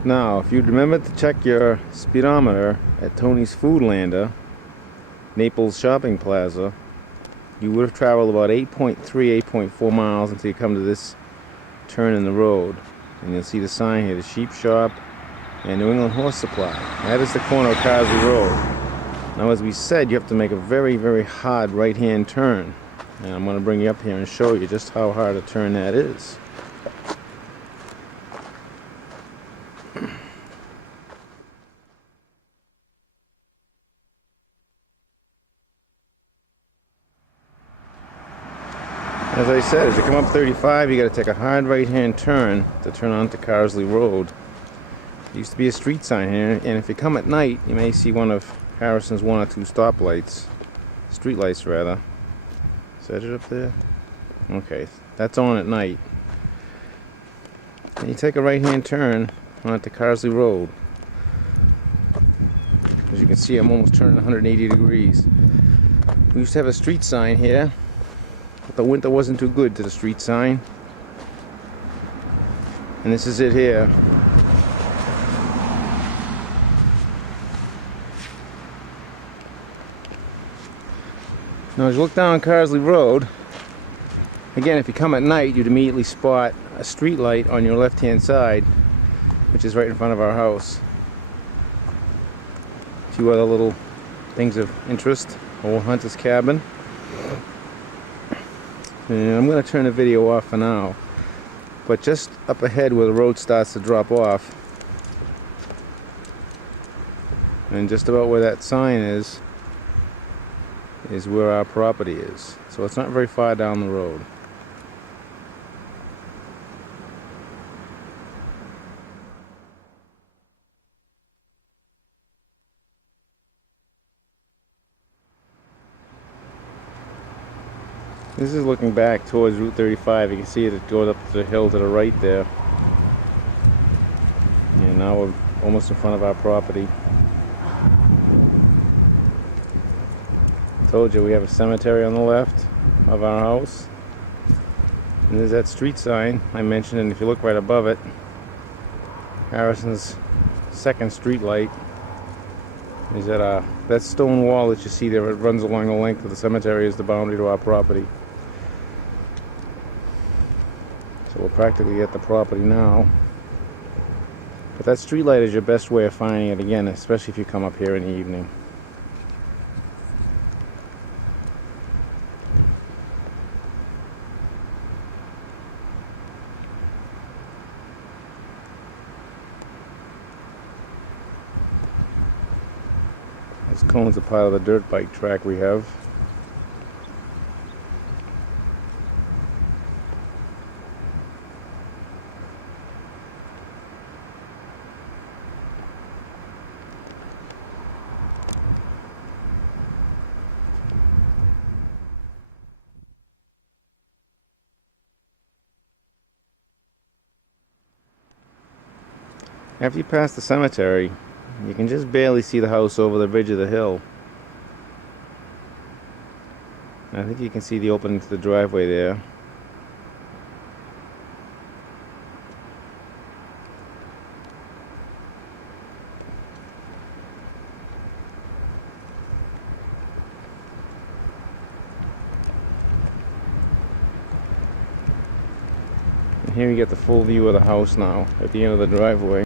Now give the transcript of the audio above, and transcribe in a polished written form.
Now, if you'd remember to check your speedometer at Tony's Foodlander, Naples Shopping Plaza, you would have traveled about 8.3, 8.4 miles until you come to this turn in the road. And you'll see the sign here, the Sheep Shop and New England Horse Supply. That is the corner of Carsley Road. Now, as we said, you have to make a very, very hard right-hand turn. And I'm going to bring you up here and show you just how hard a turn that is. As I said, as you come up 35, you got to take a hard right-hand turn to turn onto Carsley Road. There used to be a street sign here, and if you come at night, you may see one of Harrison's one or two stoplights, street lights rather. Is that it up there? Okay, that's on at night. And you take a right-hand turn onto Carsley Road. As you can see, I'm almost turning 180 degrees. We used to have a street sign here. But the winter wasn't too good to the street sign. And this is it here. Now as you look down Carsley Road, again, if you come at night, you'd immediately spot a street light on your left-hand side, which is right in front of our house. A few other little things of interest. Old Hunter's Cabin. And I'm going to turn the video off for now, but just up ahead where the road starts to drop off, and just about where that sign is where our property is. So it's not very far down the road. This is looking back towards Route 35. You can see it goes up the hill to the right there. And now we're almost in front of our property. I told you we have a cemetery on the left of our house. And there's that street sign I mentioned, and if you look right above it, Harrison's second street light is at that stone wall that you see there. It runs along the length of the cemetery is the boundary to our property. So we're practically at the property now. But that street light is your best way of finding it again, especially if you come up here in the evening. This cone's a part of the dirt bike track we have. After you pass the cemetery, you can just barely see the house over the ridge of the hill. I think you can see the opening to the driveway there. And here you get the full view of the house now at the end of the driveway.